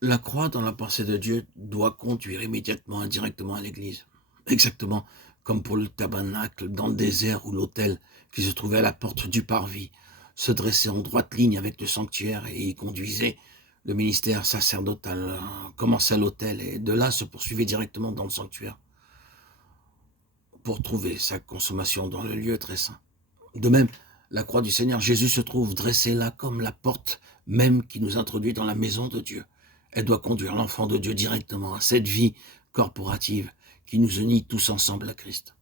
La croix dans la pensée de Dieu doit conduire immédiatement, indirectement à l'église. Exactement comme pour le tabernacle dans le désert ou l'autel qui se trouvait à la porte du parvis, se dressait en droite ligne avec le sanctuaire et y conduisait le ministère sacerdotal, commençait à l'autel et de là se poursuivait directement dans le sanctuaire pour trouver sa consommation dans le lieu très saint. De même, la croix du Seigneur Jésus se trouve dressée là comme la porte même qui nous introduit dans la maison de Dieu. Elle doit conduire l'enfant de Dieu directement à cette vie corporative qui nous unit tous ensemble à Christ.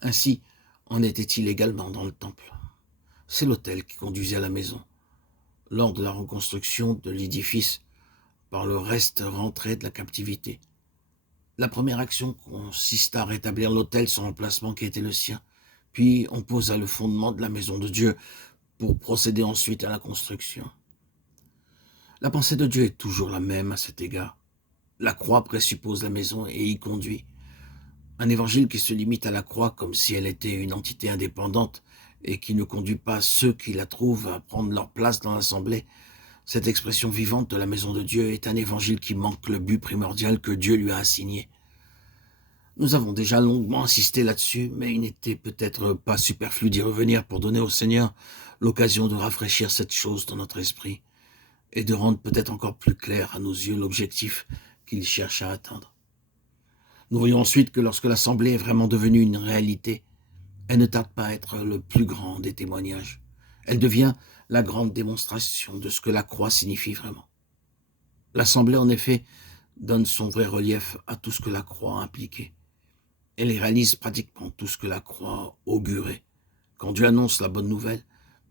Ainsi en était-il également dans le temple. C'est l'autel qui conduisait à la maison. Lors de la reconstruction de l'édifice par le reste rentré de la captivité, la première action consista à rétablir l'autel, son emplacement qui était le sien. Puis on posa le fondement de la maison de Dieu pour procéder ensuite à la construction. La pensée de Dieu est toujours la même à cet égard. La croix présuppose la maison et y conduit. Un évangile qui se limite à la croix comme si elle était une entité indépendante et qui ne conduit pas ceux qui la trouvent à prendre leur place dans l'assemblée. Cette expression vivante de la maison de Dieu est un évangile qui manque le but primordial que Dieu lui a assigné. Nous avons déjà longuement insisté là-dessus, mais il n'était peut-être pas superflu d'y revenir pour donner au Seigneur l'occasion de rafraîchir cette chose dans notre esprit et de rendre peut-être encore plus clair à nos yeux l'objectif qu'il cherche à atteindre. Nous voyons ensuite que lorsque l'Assemblée est vraiment devenue une réalité, elle ne tarde pas à être le plus grand des témoignages. Elle devient la grande démonstration de ce que la croix signifie vraiment. L'Assemblée, en effet, donne son vrai relief à tout ce que la croix a impliqué. Elle y réalise pratiquement tout ce que la croix augurait. Quand Dieu annonce la bonne nouvelle,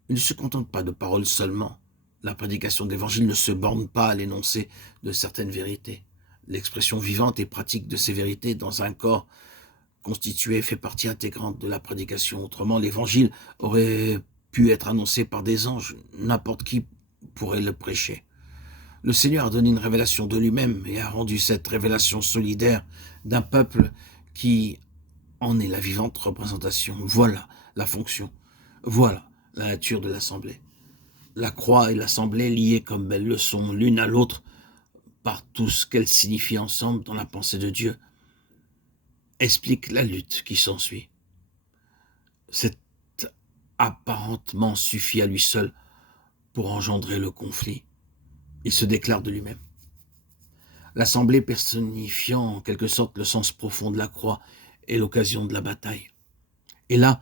il ne se contente pas de paroles seulement. La prédication de l'Évangile ne se borne pas à l'énoncé de certaines vérités. L'expression vivante et pratique de ces vérités dans un corps constitué fait partie intégrante de la prédication. Autrement, l'Évangile aurait pu être annoncé par des anges. N'importe qui pourrait le prêcher. Le Seigneur a donné une révélation de lui-même et a rendu cette révélation solidaire d'un peuple qui en est la vivante représentation. Voilà la fonction. Voilà la nature de l'Assemblée. La croix et l'Assemblée, liées comme elles le sont l'une à l'autre par tout ce qu'elles signifient ensemble dans la pensée de Dieu, expliquent la lutte qui s'ensuit. Cet apparentement suffit à lui seul pour engendrer le conflit. Il se déclare de lui-même. L'Assemblée personnifiant en quelque sorte le sens profond de la croix est l'occasion de la bataille. Et là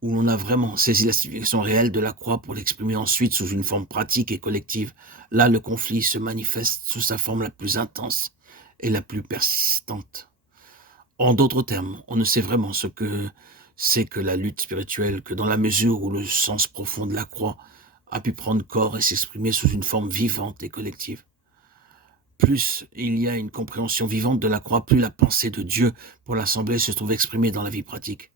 où l'on a vraiment saisi la signification réelle de la croix pour l'exprimer ensuite sous une forme pratique et collective, là le conflit se manifeste sous sa forme la plus intense et la plus persistante. En d'autres termes, on ne sait vraiment ce que c'est que la lutte spirituelle que dans la mesure où le sens profond de la croix a pu prendre corps et s'exprimer sous une forme vivante et collective. Plus il y a une compréhension vivante de la croix, plus la pensée de Dieu pour l'Assemblée se trouve exprimée dans la vie pratique.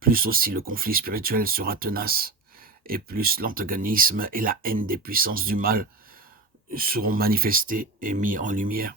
Plus aussi le conflit spirituel sera tenace, et plus l'antagonisme et la haine des puissances du mal seront manifestés et mis en lumière.